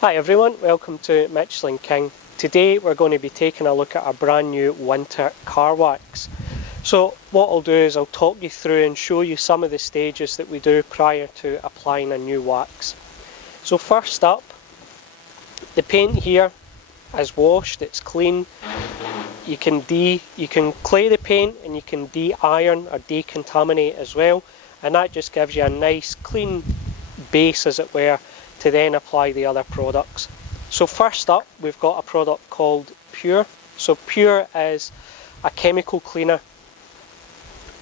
Hi everyone, welcome to Michelin King. Today we're going to be taking a look at a brand new winter car wax. So what I'll do is I'll talk you through and show you some of the stages that we do prior to applying a new wax. So first up, the paint here is washed, it's clean. You can clay the paint and you can de-iron or decontaminate as well, and that just gives you a nice clean base, as it were, to then apply the other products. So first up, we've got a product called Pure. So Pure is a chemical cleaner.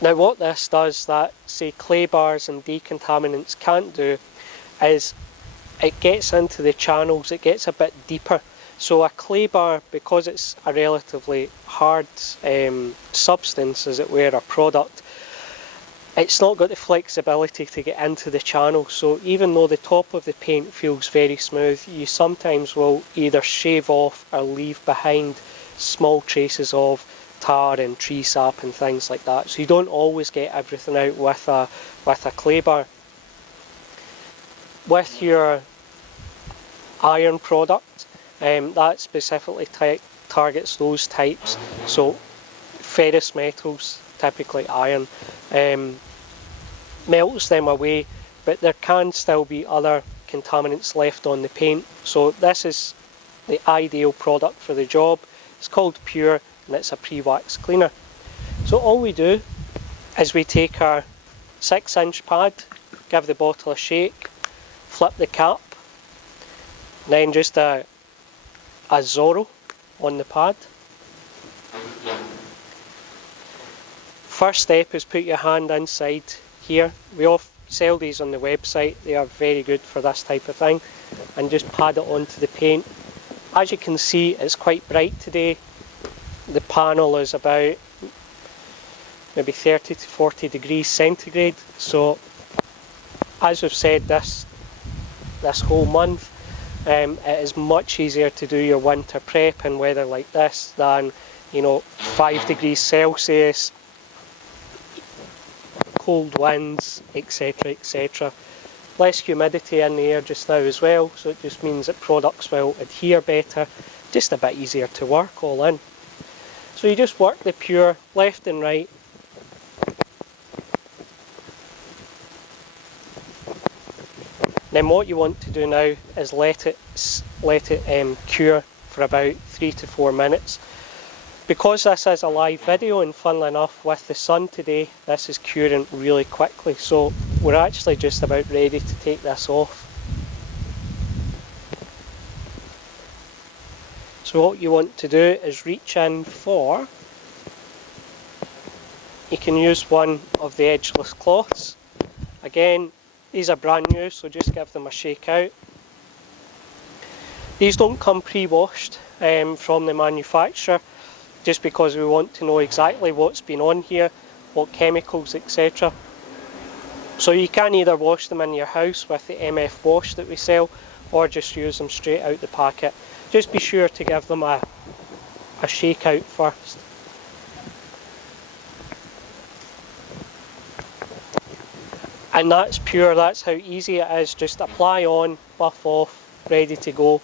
Now what this does that, say, clay bars and decontaminants can't do, is it gets into the channels, it gets a bit deeper. So a clay bar, because it's a relatively hard substance, as it were, a product, it's not got the flexibility to get into the channel. So even though the top of the paint feels very smooth, you sometimes will either shave off or leave behind small traces of tar and tree sap and things like that. So you don't always get everything out with a clay bar. With your iron product, that specifically targets those types. So ferrous metals, typically iron, melts them away, but there can still be other contaminants left on the paint. So this is the ideal product for the job. It's called Pure and it's a pre-wax cleaner. So all we do is we take our 6-inch pad, give the bottle a shake, flip the cap, then just a Zorro on the pad. First step is put your hand inside here. We often sell these on the website, they are very good for this type of thing, and just pad it onto the paint. As you can see, it's quite bright today. The panel is about maybe 30 to 40 degrees centigrade, so as we've said this whole month, it is much easier to do your winter prep in weather like this than 5 degrees Celsius, cold winds, etc, etc. Less humidity in the air just now as well, so it just means that products will adhere better, just a bit easier to work all in. So you just work the Pure left and right. Then what you want to do now is let it cure for about 3 to 4 minutes. Because this is a live video, and funnily enough with the sun today, this is curing really quickly, so we're actually just about ready to take this off. So what you want to do is reach in for, you can use one of the edgeless cloths. Again, these are brand new, so just give them a shake out. These don't come pre-washed from the manufacturer, just because we want to know exactly what's been on here, what chemicals, etc. So you can either wash them in your house with the MF wash that we sell, or just use them straight out the packet. Just be sure to give them a shake out first. And that's Pure, that's how easy it is. Just apply on, buff off, ready to go.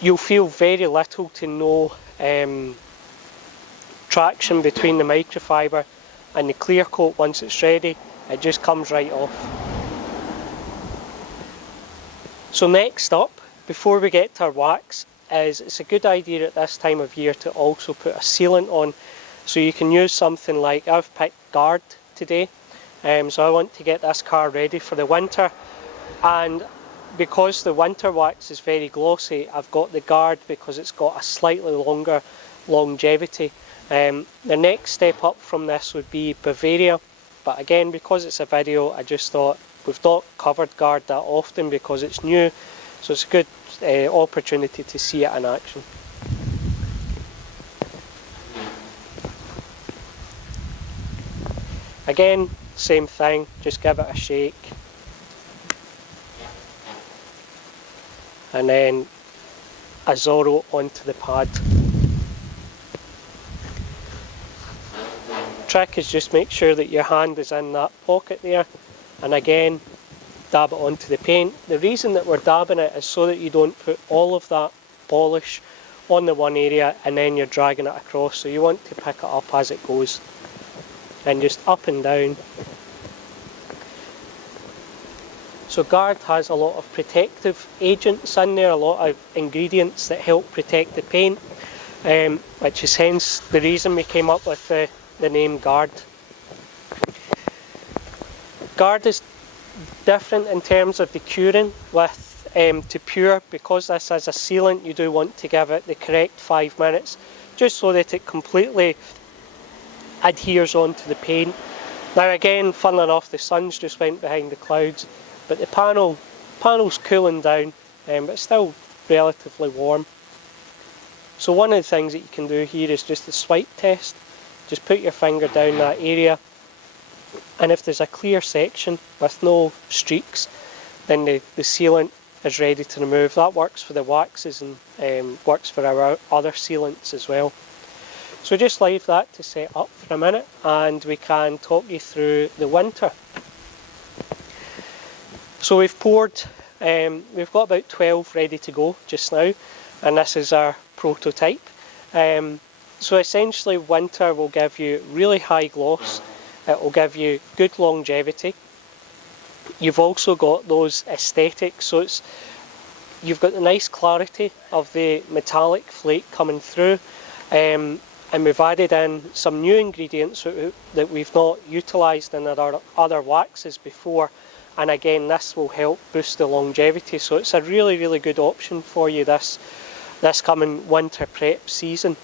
You'll feel very little to no traction between the microfiber and the clear coat. Once it's ready, it just comes right off. So next up, before we get to our wax, it's a good idea at this time of year to also put a sealant on. So you can use something like, I've picked Guard today, so I want to get this car ready for the winter, and because the winter wax is very glossy, I've got the Guard because it's got a slightly longer longevity. The next step up from this would be Bavaria, but again, because it's a video, I just thought we've not covered Guard that often because it's new, so it's a good opportunity to see it in action. Again, same thing, just give it a shake, and then a Zorro onto the pad. Trick is just make sure that your hand is in that pocket there, and again dab it onto the paint. The reason that we're dabbing it is so that you don't put all of that polish on the one area and then you're dragging it across. So you want to pick it up as it goes, and just up and down. So Guard has a lot of protective agents in there, a lot of ingredients that help protect the paint, which is hence the reason we came up with the name Guard. Guard is different in terms of the curing with to pure. Because this is a sealant, you do want to give it the correct 5 minutes, just so that it completely adheres onto the paint. Now again, funnily enough, the sun's just went behind the clouds, but the panel's cooling down, but still relatively warm. So one of the things that you can do here is just the swipe test. Just put your finger down that area, and if there's a clear section with no streaks, then the sealant is ready to remove. That works for the waxes and works for our other sealants as well. So just leave that to set up for a minute and we can talk you through the winter. So we've poured, we've got about 12 ready to go just now, and this is our prototype. So essentially winter will give you really high gloss, it will give you good longevity. You've also got those aesthetics, so you've got the nice clarity of the metallic flake coming through, and we've added in some new ingredients that we've not utilised in our other waxes before, and again this will help boost the longevity. So it's a really, really good option for you this coming winter prep season.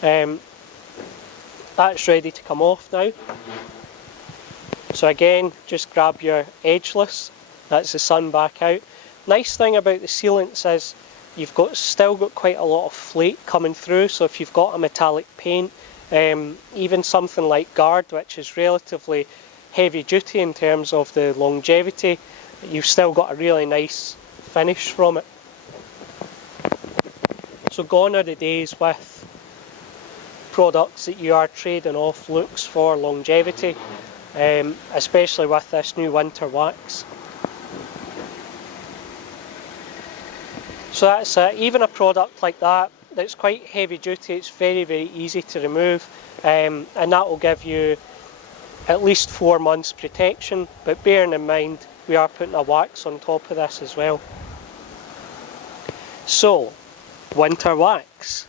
That's ready to come off now. So again, just grab your edgeless, that's the sun back out. Nice thing about the sealants is you've still got quite a lot of flake coming through, so if you've got a metallic paint, even something like Guard, which is relatively heavy duty in terms of the longevity, you've still got a really nice finish from it. So gone are the days with products that you are trading off looks for longevity, especially with this new winter wax. So that's it. Even a product like that's quite heavy duty, it's very, very easy to remove, and that will give you at least 4 months protection, but bearing in mind we are putting a wax on top of this as well. So, winter wax,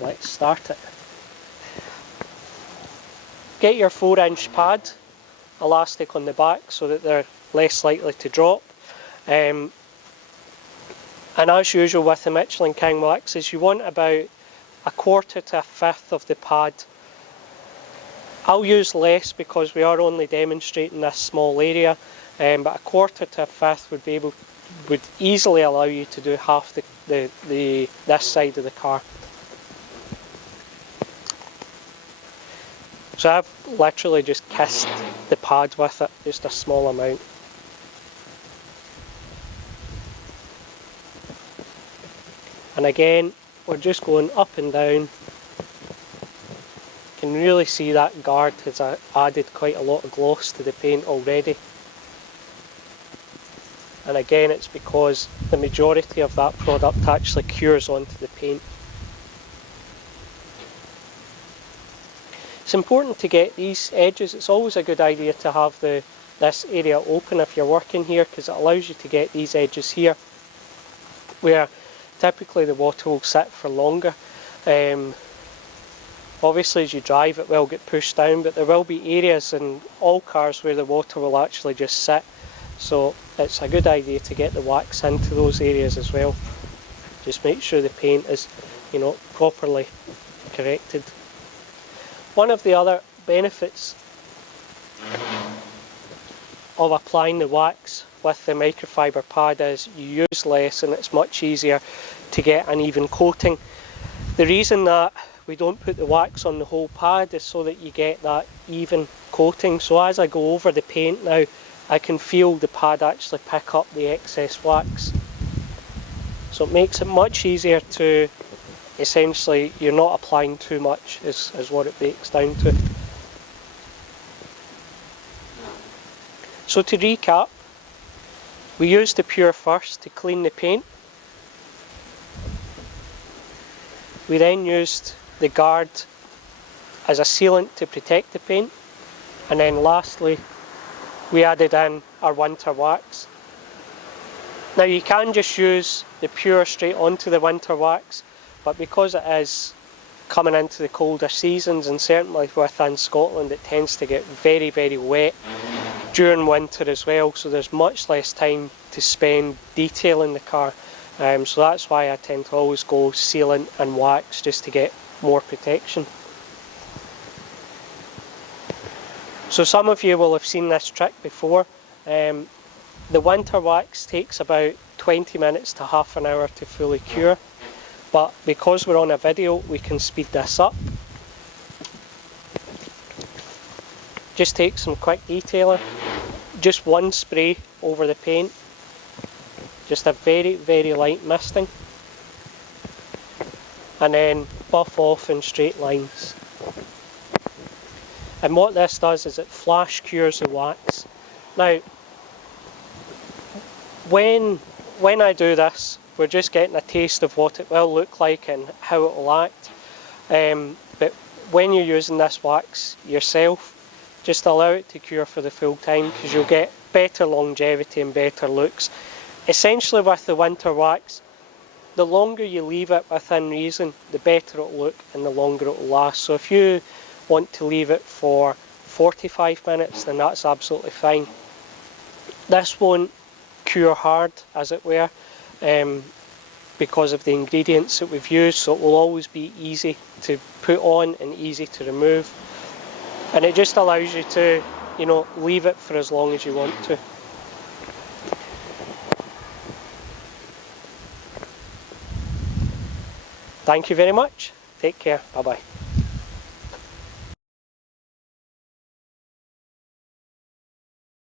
let's start it. Get your 4-inch pad, elastic on the back so that they're less likely to drop. And as usual with the Michelin King waxes, you want about 1/4 to 1/5 of the pad. I'll use less because we are only demonstrating this small area, but 1/4 to 1/5 would easily allow you to do half this side of the car. So I've literally just kissed the pad with it, just a small amount. And again, we're just going up and down. You can really see that Guard has added quite a lot of gloss to the paint already. And again, it's because the majority of that product actually cures onto the paint. It's important to get these edges. It's always a good idea to have this area open if you're working here, because it allows you to get these edges here where typically the water will sit for longer. Obviously as you drive it will get pushed down, but there will be areas in all cars where the water will actually just sit. So it's a good idea to get the wax into those areas as well. Just make sure the paint is, properly corrected. One of the other benefits of applying the wax with the microfiber pad is you use less and it's much easier to get an even coating. The reason that we don't put the wax on the whole pad is so that you get that even coating. So as I go over the paint now, I can feel the pad actually pick up the excess wax. So it makes it much easier to, essentially, you're not applying too much is what it breaks down to. So to recap, We used the pure first to clean the paint. We then used the guard as a sealant to protect the paint, and then lastly we added in our winter wax. Now you can just use the pure straight onto the winter wax, but because it is coming into the colder seasons, and certainly within Scotland it tends to get very, very wet during winter as well, so there's much less time to spend detailing the car. So that's why I tend to always go sealant and wax, just to get more protection. So some of you will have seen this trick before. The winter wax takes about 20 minutes to half an hour to fully cure, but because we're on a video we can speed this up. Just take some quick detailer, just one spray over the paint, just a very, very light misting, and then buff off in straight lines. And what this does is it flash cures the wax. Now, when I do this, we're just getting a taste of what it will look like and how it will act. But when you're using this wax yourself, just allow it to cure for the full time, because you'll get better longevity and better looks. Essentially with the winter wax, the longer you leave it within reason, the better it will look and the longer it will last. So if you want to leave it for 45 minutes, then that's absolutely fine. This won't cure hard, as it were, because of the ingredients that we've used, so it will always be easy to put on and easy to remove, and it just allows you to, you know, leave it for as long as you want to. Thank you very much. Take care. Bye bye.